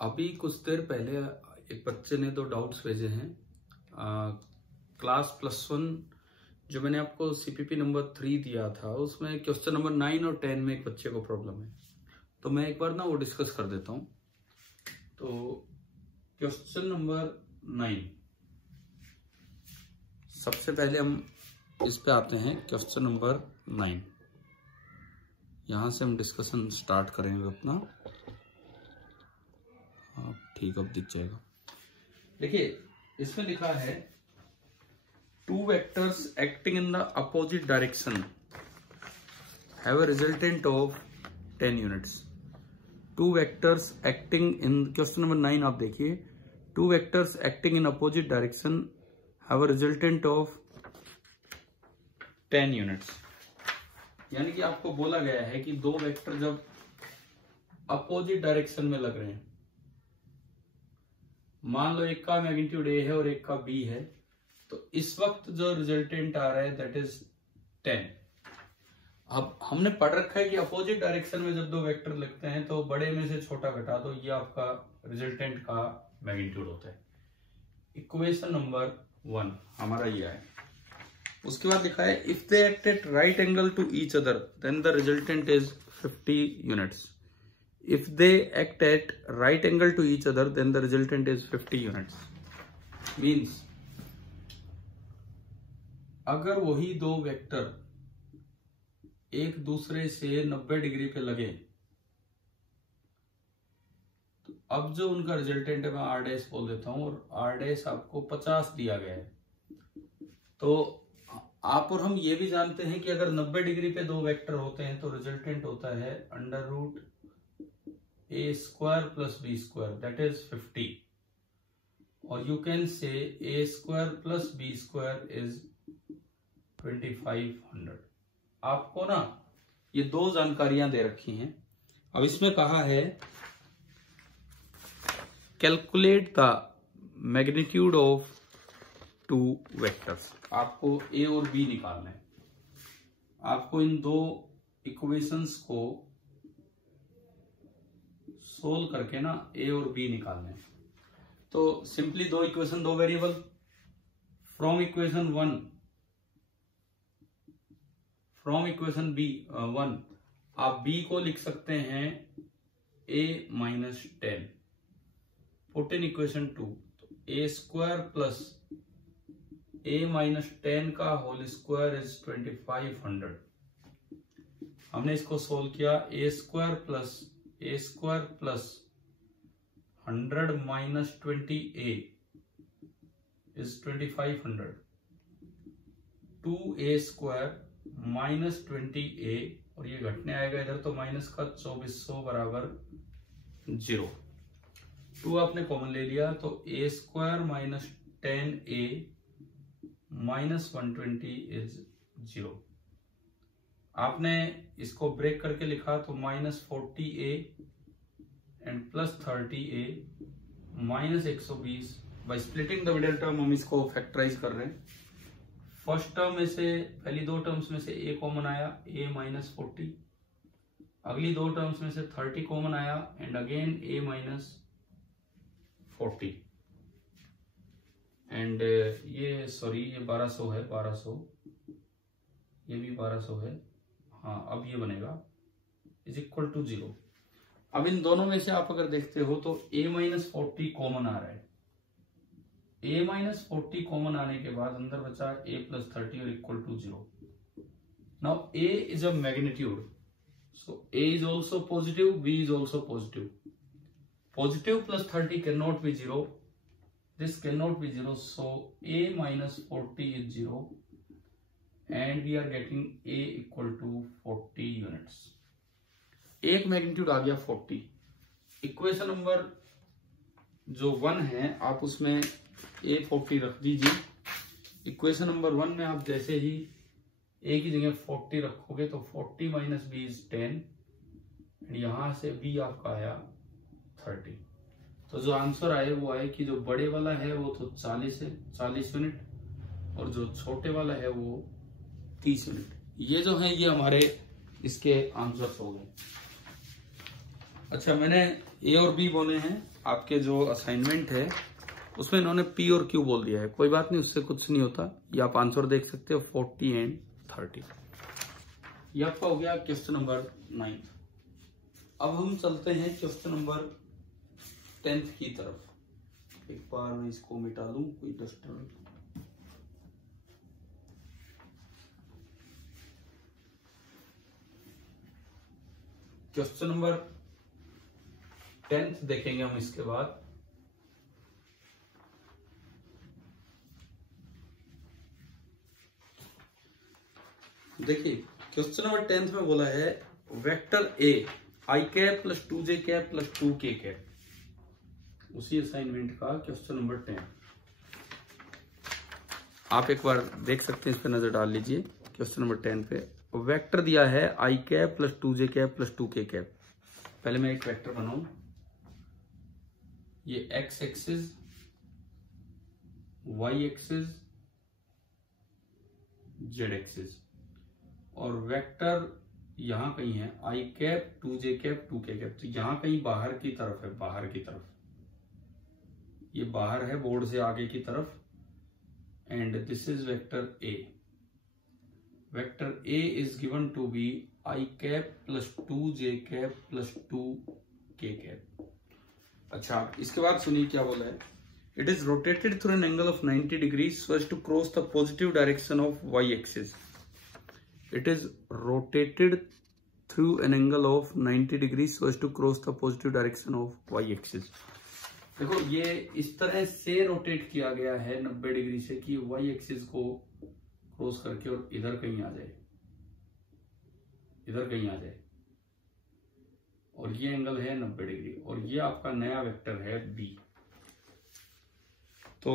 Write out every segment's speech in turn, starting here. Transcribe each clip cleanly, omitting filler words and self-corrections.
अभी कुछ देर पहले एक बच्चे ने 2 डाउट्स भेजे हैं। क्लास +1 जो मैंने आपको सीपीपी नंबर 3 दिया था उसमें क्वेश्चन नंबर 9 और 10 में एक बच्चे को प्रॉब्लम है, तो मैं एक बार ना वो डिस्कस कर देता हूँ। तो क्वेश्चन नंबर 9, सबसे पहले हम इस पे आते हैं। क्वेश्चन नंबर 9, यहाँ से हम डिस्कशन स्टार्ट करेंगे अपना। ठीक, अब दिख जाएगा। देखिए इसमें लिखा है 2 vectors acting in the opposite direction have a resultant of 10 units. 2 vectors acting in question number 9 आप देखिए, 2 vectors acting in opposite direction have a resultant of 10 units. यानी कि आपको बोला गया है कि 2 वेक्टर जब अपोजिट डायरेक्शन में लग रहे हैं, मान लो एक का मैग्नीट्यूड A है और एक का B है, तो इस वक्त जो रिजल्टेंट आ रहा है दैट इज 10। अब हमने पढ़ रखा है कि अपोजिट डायरेक्शन में जब 2 वेक्टर लगते हैं तो बड़े में से छोटा घटा दो, ये आपका रिजल्टेंट का मैग्नीट्यूड होता है। इक्वेशन नंबर 1 हमारा ये है। उसके बाद लिखा है if they act at right angle to each other then the resultant is 50 units. If they act at right angle to each other, then the resultant is 50 units. Means अगर वही 2 vector एक दूसरे से 90 डिग्री पे लगे, तो अब जो उनका रिजल्टेंट है मैं R डैश बोल देता हूं, और R डैश आपको 50 दिया गया है। तो आप और हम ये भी जानते हैं कि अगर 90 डिग्री पे 2 वेक्टर होते हैं तो रिजल्टेंट होता है √A² + B² that is 50, और you can say A² + B² is 2500। आपको ना ये 2 जानकारियां दे रखी हैं। अब इसमें कहा है calculate the magnitude of 2 vectors. आपको A और B निकालना है। आपको इन 2 इक्वेशंस को सोल्व करके ना A और B निकालना है। तो simply 2 equation 2 variable from equation 1 आप B को लिख सकते हैं A - 10। पुट इन इक्वेशन 2 तो A² + A - 10 का होल स्क्वायर इज 2500। हमने इसको सोल्व किया। A² + A² + 100 - 20A is 2500। 2A² - 20A, और ये घटने आएगा इधर तो माइनस का 2400 बराबर 0। 2 आपने कॉमन ले लिया तो A² - 10A - 120 इज 0। आपने इसको ब्रेक करके लिखा तो -40A and +30A -120। By splitting the middle term हम इसको फैक्टराइज कर रहे हैं। फर्स्ट टर्म में से पहली 2 टर्म्स में से A कॉमन आया, A - 40। अगली 2 टर्म्स में से 30 कॉमन आया एंड अगेन A - 40। एंड ये 1200 है, 1200, ये भी 1200 है। हाँ, अब ये बनेगा इज इक्वल टू 0। अब इन दोनों में से आप अगर देखते हो तो A - 40 कॉमन आ रहा है। A - 40 कॉमन आने के बाद अंदर बचा A + 30 और equal to 0। Now A is a magnitude, so A is also positive, B is also positive. Positive + 30 can not be 0, this can not be 0, so A - 40 is 0। And we are getting A equal to 40 units। एक magnitude आ गया 40। Equation number जो 1 है आप उसमें A 40 रख दीजिए। Equation number 1 में आप जैसे ही A की जगह 40 रखोगे तो 40 - B is 10, यहां से B आपका आया 30। तो जो आंसर आए वो आए कि जो बड़े वाला है वो तो 40 है, 40 यूनिट, और जो छोटे वाला है वो 30 यूनिट। ये जो है ये हमारे इसके आंसर्स हो गए। अच्छा, मैंने ए और बी बोले हैं, आपके जो असाइनमेंट है उसमें इन्होंने पी और क्यू बोल दिया है। कोई बात नहीं, उससे कुछ नहीं होता। ये आप आंसर देख सकते हो 40 एंड 30। ये आपका हो गया क्वेश्चन नंबर 9। अब हम चलते हैं क्वेश्चन नंबर 10 की तरफ। एक बार मैं इसको मिटा लूं, कोई डस्टर। क्वेश्चन नंबर 10 देखेंगे हम इसके बाद। देखिए, क्वेश्चन नंबर 10 में बोला है वेक्टर ए आई cap plus 2j cap plus 2k cap. उसी असाइनमेंट का क्वेश्चन नंबर 10 आप एक बार देख सकते हैं, इस पे नजर डाल लीजिए। क्वेश्चन नंबर 10 पे वेक्टर दिया है I cap plus 2j cap plus 2k cap. पहले मैं एक वेक्टर बनाऊं। ये X axis, Y axis, Z axis, और वेक्टर यहां कहीं है I cap 2j cap 2k cap. तो यहां कहीं बाहर की तरफ है, बाहर की तरफ। ये बाहर है बोर्ड से आगे की तरफ। And this is vector a. Vector a is given to be i cap plus 2j cap plus 2k cap. अच्छा, इसके बाद सुनिए क्या बोला है। It is rotated through an angle of 90 degree so as to cross the positive direction of y axis. It is rotated through an angle of 90 degrees so as to cross the positive direction of y-axis। देखो, ये इस तरह से rotate किया गया है 90 degree से कि y-axis को क्रॉस करके और इधर कहीं आ जाए, इधर कहीं आ जाए। और ये एंगल है 90 डिग्री, और ये आपका नया वेक्टर है b। तो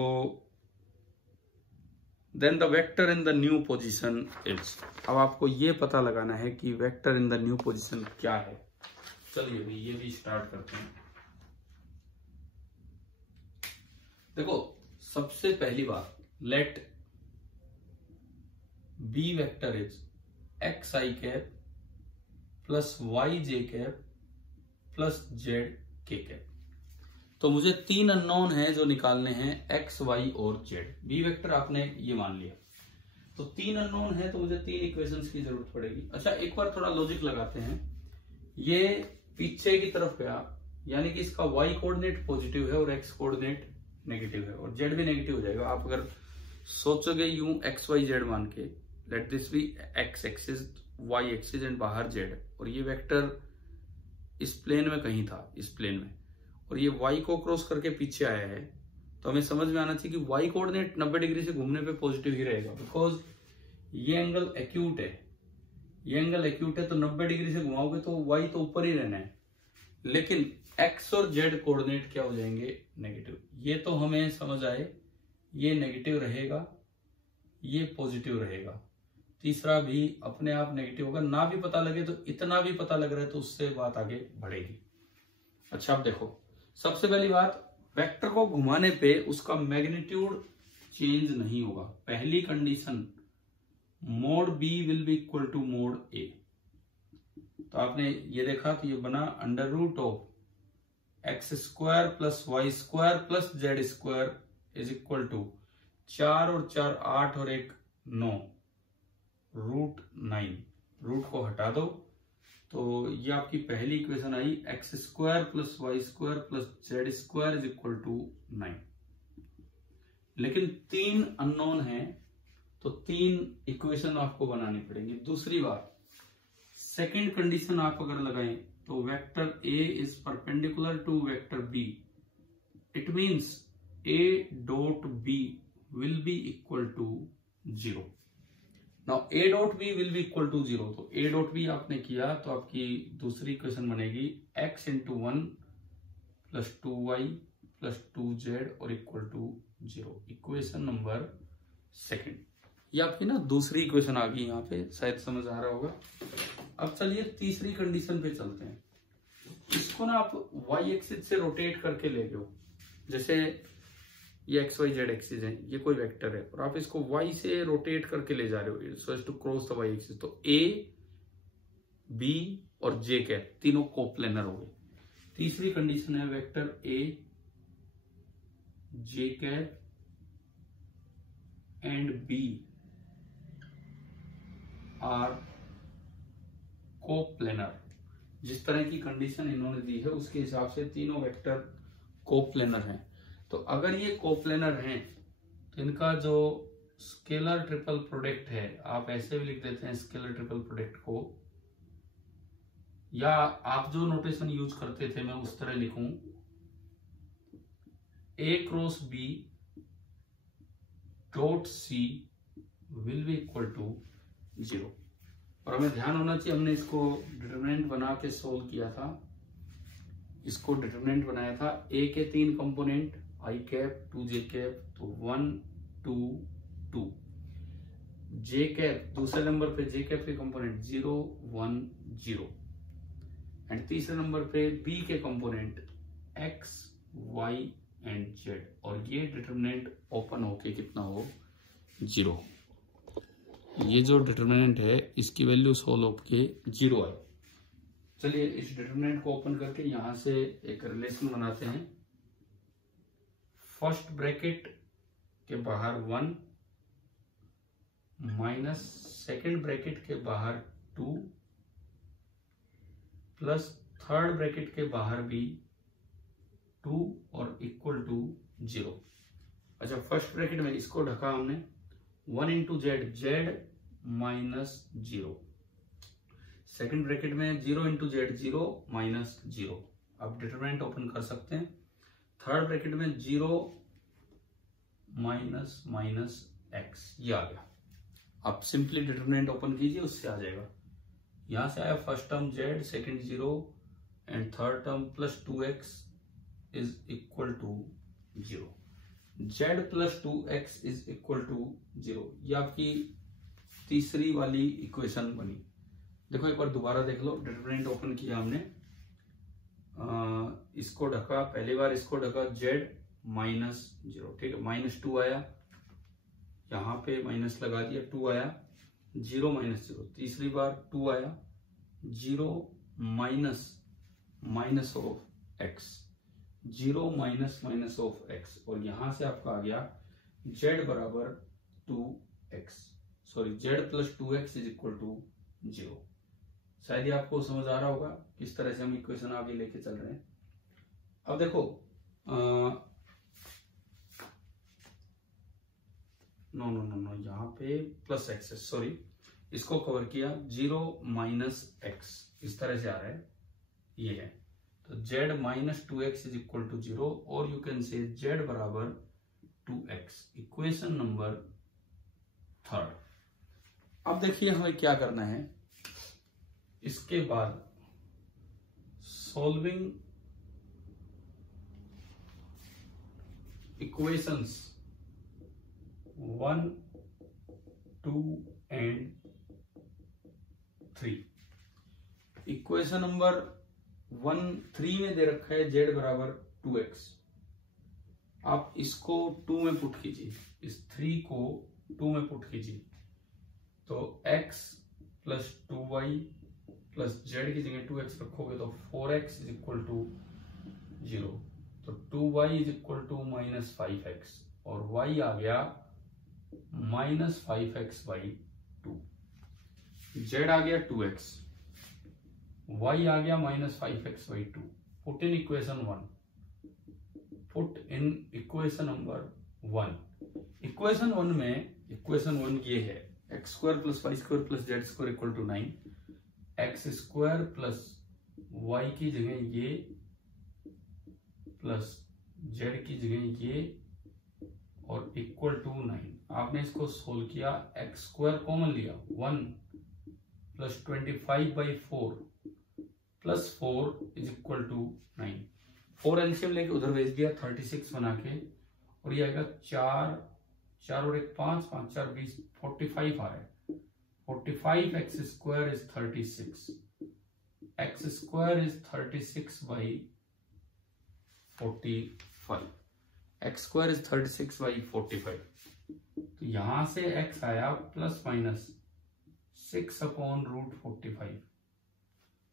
then the vector in the new position is. अब आपको ये पता लगाना है कि vector in the new position क्या है। चलिए भी ये भी स्टार्ट करते हैं। देखो, सबसे पहली बात, let b vector is x i cap plus y j cap plus z k cap. तो मुझे 3 अननोन है जो निकालने हैं, एक्स वाई और जेड। बी वेक्टर आपने ये मान लिया। तो 3 अननोन है तो मुझे 3 इक्वेशंस की जरूरत पड़ेगी। अच्छा, एक बार थोड़ा लॉजिक लगाते हैं। ये पीछे की तरफ गया, यानी कि इसका वाई कोऑर्डिनेट पॉजिटिव है और एक्स कोऑर्डिनेट नेगेटिव है, और जेड भी नेगेटिव हो जाएगा। आप अगर सोचोगे यूं एक्स वाई जेड मान के, let this be x axis, Y axis and बाहर जेड, और ये वेक्टर इस प्लेन में कहीं था, इस प्लेन में, और ये y को क्रॉस करके पीछे आया है। तो हमें समझ में आना चाहिए कि y कोऑर्डिनेट 90 डिग्री से घूमने पे पॉजिटिव ही रहेगा, बिकॉज ये एंगल एक्यूट है। ये एंगल एक्यूट है तो 90 डिग्री से घुमाओगे तो y तो ऊपर ही रहना है, लेकिन x और z कोऑर्डिनेट क्या हो जाएंगे, नेगेटिव। ये तो हमें समझ आए, ये नेगेटिव रहेगा, ये पॉजिटिव रहेगा। तीसरा भी अपने आप नेगेटिव होगा, ना भी पता लगे तो इतना भी पता लग रहा है तो उससे बात आगे बढ़ेगी। अच्छा, अब देखो, सबसे पहली बात, वेक्टर को घुमाने पे उसका मैग्नीट्यूड चेंज नहीं होगा। पहली condition, mod B will be equal to mod A. तो आपने ये देखा, तो ये बना under root of X square plus Y square plus Z square is equal to 4 और 4 8 और 1 9, रूट 9। रूट को हटा दो तो ये आपकी पहली इक्वेशन आई, x square plus Y square plus Z square is equal to 9। लेकिन 3 अननोन है तो 3 इक्वेशन आपको बनानी पड़ेंगी। दूसरी बात, सेकंड कंडीशन आप अगर लगाएं तो vector a is perpendicular to vector b. It means a dot b will be equal to 0। Now a dot b will be equal to 0। तो ए डॉट बी आपने किया तो आपकी दूसरी इक्वेशन बनेगी x into 1 plus 2y plus 2z और equal to 0। Equation number second, ये आपकी ना दूसरी इक्वेशन आ गई। यहाँ पे शायद समझ आ रहा होगा। अब चलिए तीसरी कंडीशन पे चलते हैं। इसको ना आप y एक्सिस से रोटेट करके ले गए हो, जैसे ये एक्स वाई जेड एक्सिस है, ये कोई वेक्टर है और आप इसको y से रोटेट करके ले जा रहे हो so as to cross the y axis. तो a, b और j कैप तीनों कोप्लेनर हो गए। तीसरी कंडीशन है vector a j cap and b are coplanar. जिस तरह की कंडीशन इन्होंने दी है उसके हिसाब से तीनों वेक्टर कोप्लेनर हैं। तो अगर ये कोप्लेनर हैं तो इनका जो स्केलर ट्रिपल प्रोडक्ट है, आप ऐसे भी लिख देते हैं स्केलर ट्रिपल प्रोडक्ट को, या आप जो नोटेशन यूज करते थे मैं उस तरह लिखूं, A cross B dot C will be equal to 0। और हमें ध्यान होना चाहिए हमने इसको डिटरमिनेंट बना के सोल्व किया था। इसको डिटरमिनेंट बनाया था ए के 3 component I cap 2 J cap, तो 1 2 2। जे कैप दूसरे नंबर पे जे कैप के कंपोनेंट 0 1 0 एंड तीसरे नंबर पे बी के component x y and z, और ये डिटरमिनेंट ओपन होके कितना हो 0। ये जो डिटरमिनेंट है इसकी वैल्यू सोल्व होके 0 है। चलिए इस डिटरमिनेंट को ओपन करके यहां से एक रिलेशन बनाते हैं। फर्स्ट ब्रैकेट के बाहर 1 माइनस सेकेंड ब्रैकेट के बाहर 2 प्लस थर्ड ब्रैकेट के बाहर भी 2 और इक्वल टू 0। अच्छा, फर्स्ट ब्रैकेट में इसको ढका हमने 1 into Z, Z minus 0। Second bracket में 0 इंटू जेड 0 माइनस 0। अब डिटरमिनेंट ओपन कर सकते हैं। थर्ड ब्रैकेट में 0 माइनस माइनस एक्स, ये आ गया। आप सिंपली डिटरमिनेंट ओपन कीजिए, उससे आ जाएगा। यहां से आया first term z, second 0 and third term plus 2x is equal to 0। z plus 2x is equal to 0, ये आपकी तीसरी वाली इक्वेशन बनी। देखो एक बार दोबारा देख लो। डिटरमिनेंट ओपन किया हमने, इसको ढका, पहली बार इसको ढका z माइनस 0, ठीक है, माइनस 2 आया, यहाँ पे माइनस लगा दिया, 2 आया, 0 माइनस 0। तीसरी बार 2 आया, 0 minus minus of x, 0 minus minus of x, और यहां से आपका आ गया z बराबर 2x, sorry z plus 2x is equal to 0। शायद ये आपको समझ आ रहा होगा किस तरह से हम इक्वेशन आगे लेके चल रहे हैं। अब देखो नो नो नो नो, यहाँ पे प्लस एक्स है, सॉरी, इसको कवर किया, 0 माइनस एक्स, इस तरह से आ रहा है, ये है। तो z minus 2x is equal to 0, और यू कैन से z बराबर 2x, इक्वेशन नंबर 3। अब देखिए हमें क्या करना है। इसके बाद solving equations 1 2 and 3। Equation number 3 में दे रखा है z बराबर 2x। आप इसको 2 में पुट कीजिए, इस 3 को 2 में पुट कीजिए, तो x plus 2y plus z की जगह 2x रखोगे तो 4x इज इक्वल टू 0। तो 2y is equal to minus 5x, और y आ गया माइनस 5x बाई 2। z आ गया 2x, y आ गया minus 5x by 2। Put in equation 1, put in equation number 1। Equation 1 में, इक्वेशन 1 ये है, x square plus Y square plus Z square equal to 9, x square plus y की जगह ये plus Z की जगह ये, और इक्वल टू 9। आपने इसको सोल्व किया, एक्स स्क्वायर कॉमन लिया, 1 plus 25 by 4 plus 4 is equal to 9। 4 LCM लेके उधर भेज दिया 36 बना के, और ये आएगा 4 और 1 5, 5 4 20, 45 आ रहा है। 45 x square is 36, x square is 36 by 45, x square is 36 by 45। तो यहां से x आया प्लस माइनस 6 अपॉन रूट 45,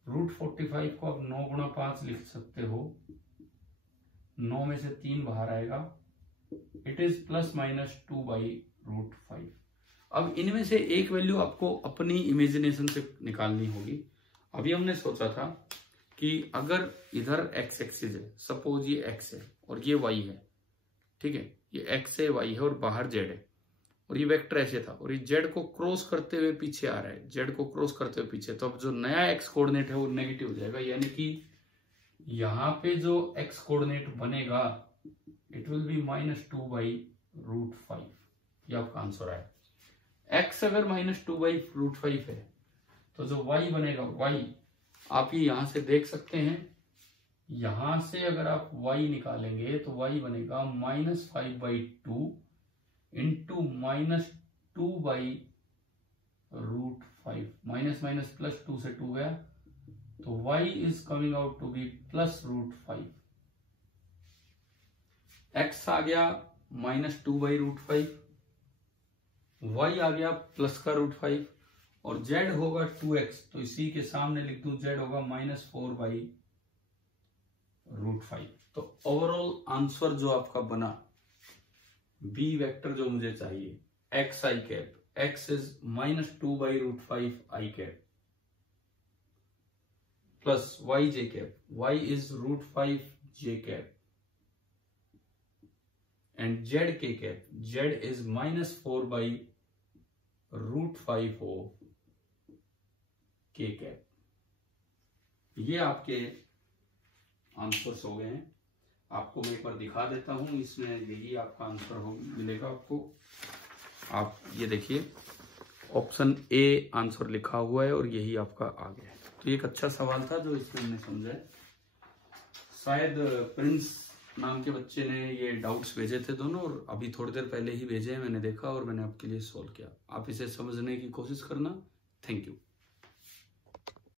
√45 को आप 9 गुणा 5 लिख सकते हो, 9 में से 3 बाहर आएगा, इट इज ±2/√5। अब इनमें से एक वैल्यू आपको अपनी इमेजिनेशन से निकालनी होगी। अभी हमने सोचा था कि अगर इधर x एक्सिस है, सपोज ये x है और ये y है, ठीक है, ये x है, y है और बाहर z है, और ये वेक्टर ऐसे था और ये z को क्रॉस करते हुए पीछे आ रहा है, z को क्रॉस करते हुए पीछे, तो अब जो नया x कोऑर्डिनेट है वो नेगेटिव हो जाएगा, यानी कि यहाँ पे जो x कोऑर्डिनेट बनेगा इट विल बी -2/√5। ये आपका आंसर है। x अगर -2/√5 है तो जो y बनेगा, y आप ये यहां से देख सकते हैं, यहां से अगर आप y निकालेंगे तो y बनेगा -5/2 इंटू -2/√5, माइनस माइनस प्लस 2 से 2 गया, तो y is coming out to be +√5। x आ गया -2/√5, y आ गया +√5 और z होगा 2x, तो इसी के सामने लिख दूं z होगा -4/√5। तो ओवरऑल आंसर जो आपका बना बी वेक्टर जो मुझे चाहिए x i cap, x is -2/√5 i cap plus y j cap, y is √5 j cap and z k cap, z is -4/√5 of k cap. ये आपके आंसर्स हो गए हैं। आपको मैं एक बार दिखा देता हूं, इसमें यही आपका आंसर हो मिलेगा आपको। आप ये देखिए ऑप्शन ए आंसर लिखा हुआ है और यही आपका आ गया है। तो ये एक अच्छा सवाल था जो इसमें हमने समझा है। शायद प्रिंस नाम के बच्चे ने ये डाउट्स भेजे थे दोनों, और अभी थोड़ी देर पहले ही भेजे हैं, मैंने देखा और मैंने आपके लिए सॉल्व किया। आप इसे समझने की कोशिश करना। Thank you.